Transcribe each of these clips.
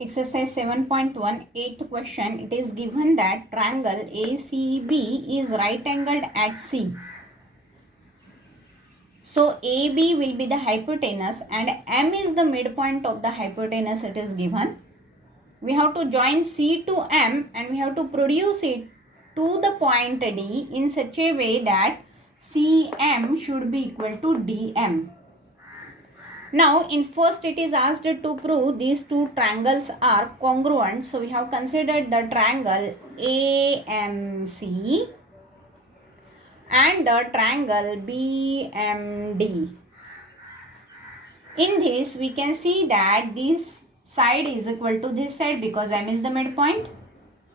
Exercise 7.1, 8th question. It is given that triangle ACB is right angled at C. So AB will be the hypotenuse and M is the midpoint of the hypotenuse. It is given. We have to join C to M and we have to produce it to the point D in such a way that CM should be equal to DM. Now, in first it is asked to prove these two triangles are congruent. So, we have considered the triangle AMC and the triangle BMD. In this, we can see that this side is equal to this side because M is the midpoint.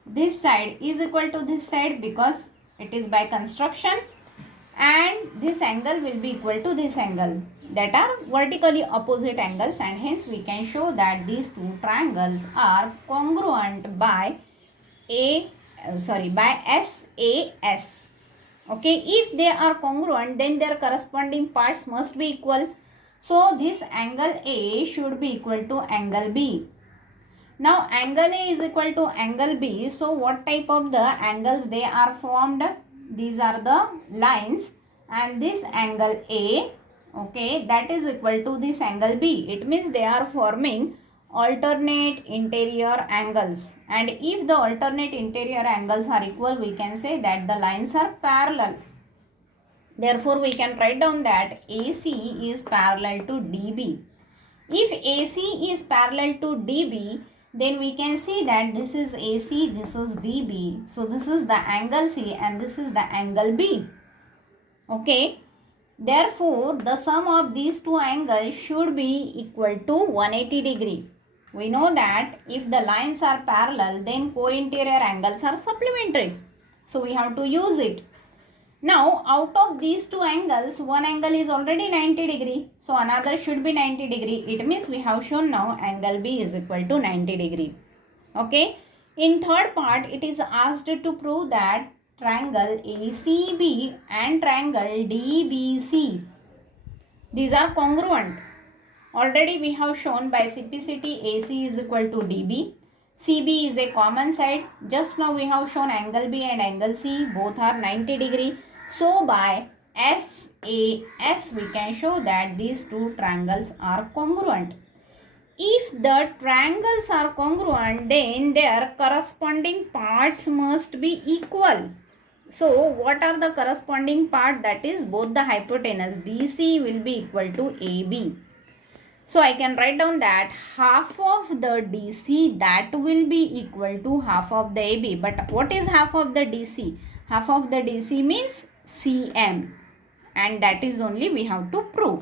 This side is equal to this side because it is by construction. And this angle will be equal to this angle, that are vertically opposite angles, and hence we can show that these two triangles are congruent by SAS. Okay, if they are congruent, then their corresponding parts must be equal. So this angle A should be equal to angle B. Now angle A is equal to angle B. So what type of the angles they are formed? These are the lines, and this angle A, okay, that is equal to this angle B. It means they are forming alternate interior angles, and if the alternate interior angles are equal, we can say that the lines are parallel. Therefore, we can write down that AC is parallel to DB. If AC is parallel to DB, then we can see that this is AC, this is DB. So this is the angle C and this is the angle B. Okay. Therefore, the sum of these two angles should be equal to 180 degree. We know that if the lines are parallel, then co-interior angles are supplementary. So we have to use it. Now, out of these two angles, one angle is already 90 degree. So, another should be 90 degree. It means we have shown now angle B is equal to 90 degree. Okay. In third part, it is asked to prove that triangle ACB and triangle DBC, these are congruent. Already we have shown by simplicity AC is equal to DB. CB is a common side. Just now we have shown angle B and angle C, both are 90 degree. So by SAS we can show that these two triangles are congruent. If the triangles are congruent, then their corresponding parts must be equal. So what are the corresponding part? That is both the hypotenuse DC will be equal to AB. So I can write down that half of the DC that will be equal to half of the AB. But what is half of the DC? Half of the DC means CM, and that is only we have to prove.